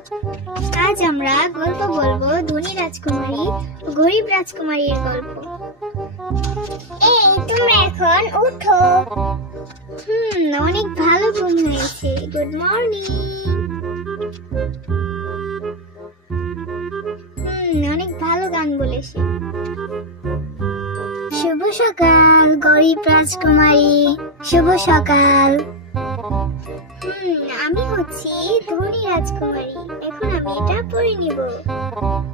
আজ আমরা গল্প বলবো ধনী রাজকুমারী ও গরিব রাজকুমারীর গল্প। এই তোমরা এখন উঠো। অনেক ভালো ঘুম হয়েছে। Good morning. অনেক ভালো গান বলেছে। শুভ সকাল গরিব রাজকুমারী, শুভ সকাল। আমি হচ্ছি ধনী রাজকুমারী। এখন আমি এটা পরে নিব।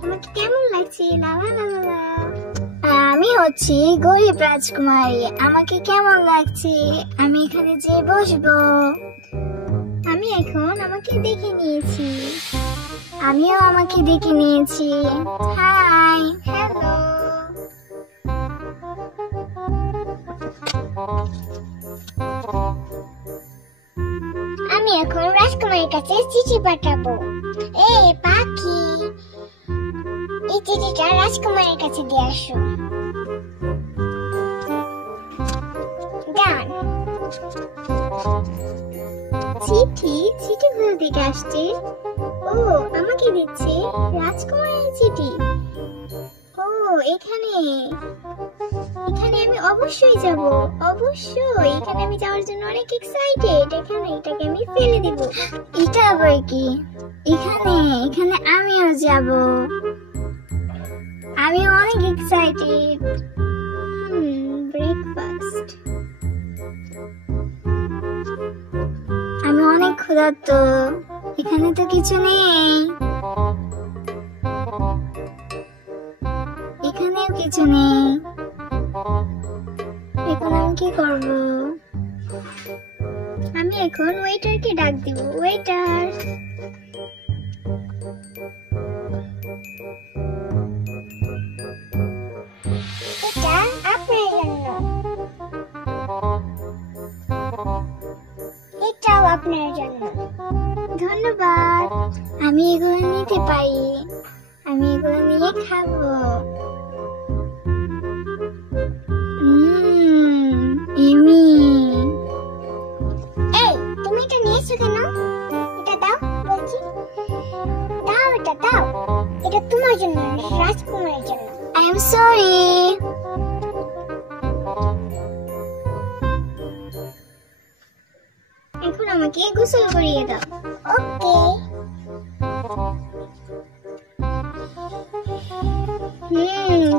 তোমাকে কেমন লাগছে? লা লা লা লা লা। আমি হচ্ছি গরিব রাজকুমারী, আমাকে কেমন লাগছে? আমি এখানে যে বসবো। আমি এখন আমাকে দেখে নিয়েছি। আমিও আমাকে দেখে নিয়েছি। হাই। হ্যালো। আমি এখন রাজকুমারীর কাছে চিঠি পাঠাবো। এই পাখি, এই চিঠিটা রাজকুমারীর কাছে দিয়ে আসো। ডান। চিঠি কোথা থেকে আসছে? ও, আমাকে দিচ্ছে রাজকুমারীর চিঠি। ও, এখানে আমি অবশ্যই যাব। অবশ্যই এখানে আমি যাওয়ার জন্য অনেক এক্সাইটেড। এটাকে আমি ফেলে দিব। এটা আবার কি? এখানে আমিও যাব। আমি অনেক এক্সাইটেড। ব্রেকফাস্ট। আমি অনেক ক্ষুধার্ত। এখানে তো কিছু নেই। এখানেও কিছু নেই। এখন আমি কি করব? আমি এখন ওয়েটারকে ডাক দিব। ওয়েটার। এটা আপনার জন্য। এটাও আপনার জন্য। ধন্যবাদ। আমি এগুলো নিতে পারি। আমি এগুলো নিয়ে খাবো। এমি, এই তুমি এটা নিয়েছো কেন? এটা দাও বলছি। দাও, এটা দাও। এটা তোমার জন্য, রাজকুমারের জন্য। I am sorry. এখন আমাকে গোসল করিয়ে দাও। ওকে।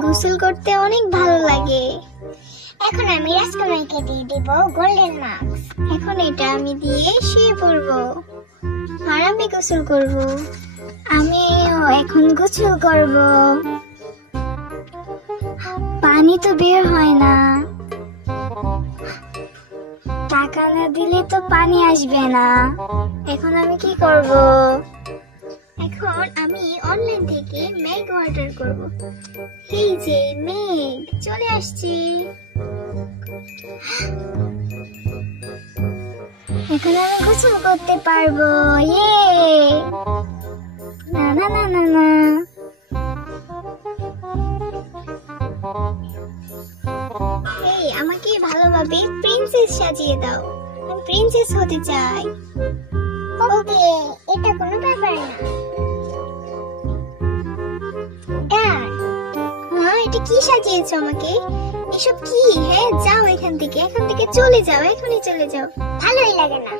গোসল করতে অনেক ভালো লাগে। এখন আমি রাজকুমারীকে দিয়ে দিব গোল্ডেন মার্কস। এখন এটা আমি দিয়ে শুয়ে পড়বো আর আমি গোসল করব। আমিও এখন গোসল করব। পানি তো বের হয় না। টাকা না দিলে তো পানি আসবে না। এখন আমি কি করব? এখন আমি অনলাইন থেকে মেঘ অর্ডার করব। এই যে মেঘ চলে আসছে। এখন আমি গোসল করতে পারবো। ইয়ে, না না না না না। এই আমাকে ভালোভাবে প্রিন্সেস সাজিয়ে দাও। আমি প্রিন্সেস হতে চাই। ওকে, এটা কোনো ব্যাপার না। ডান। এটা কি সাজিয়েছো আমাকে? এসব কি? হ্যাঁ, যাও এখান থেকে চলে যাও। এখনই চলে যাও। ভালোই লাগে না।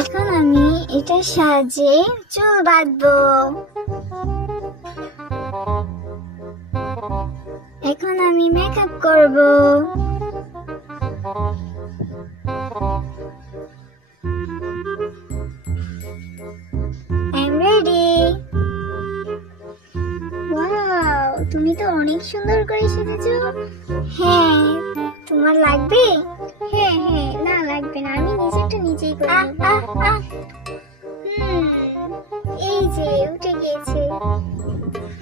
এখন আমি এটা সাজে চুল বাঁধবো। এখন আমি মেকআপ করব। I'm ready. ওয়াও, তুমি তো অনেক সুন্দর করে সেজেছো। হ্যাঁ, তোমার লাগবে? হ্যাঁ, না লাগবে না, আমি নিজেরটা নিজেই করে নেব। এই যে উঠে গিয়েছে।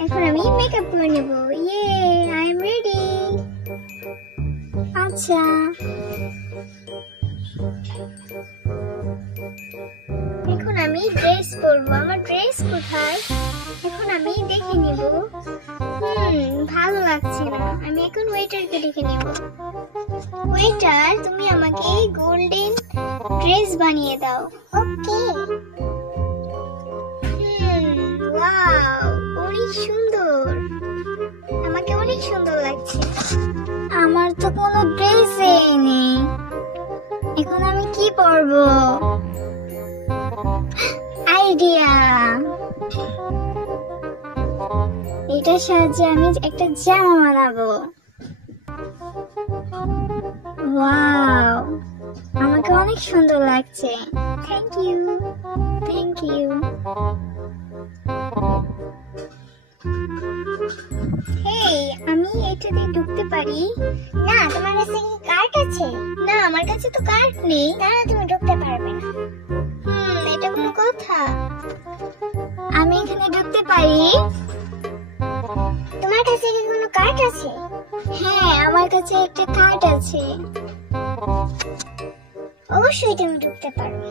এখন আমি মেকআপ করে নেব। ইয়ে, আই এম রেডি। আচ্ছা। এখন আমি ড্রেস পরবো। আমার ড্রেস কোথায়? এখন আমি দেখে নিব। ভালো লাগছে না। আমি এখন ওয়েটারকে দেখে নিব। ওয়েটার, তুমি আমাকে গোল্ডেন ড্রেস বানিয়ে দাও। ওকে। তো কোনো ড্রেসই নেই, এখন আমি কি পরবো? আইডিয়া, এটার সাহায্যে আমি একটা জামা বানাবো। ওয়াও, আমাকে অনেক সুন্দর লাগছে। Thank you, thank you. Hey, আমি এটা দিয়ে ঢুকতে পারি? না, তোমার কাছে কি কার্ড আছে? না, আমার কাছে তো কার্ড নেই। তাহলে তুমি ঢুকতে পারবে না। এটা কোনো কথা? আমি এখানে ঢুকতে পারি? তোমার কাছে কি কোনো কার্ড আছে? হ্যাঁ, আমার কাছে একটা কার্ড আছে। অবশ্যই তুমি ঢুকতে পারবে।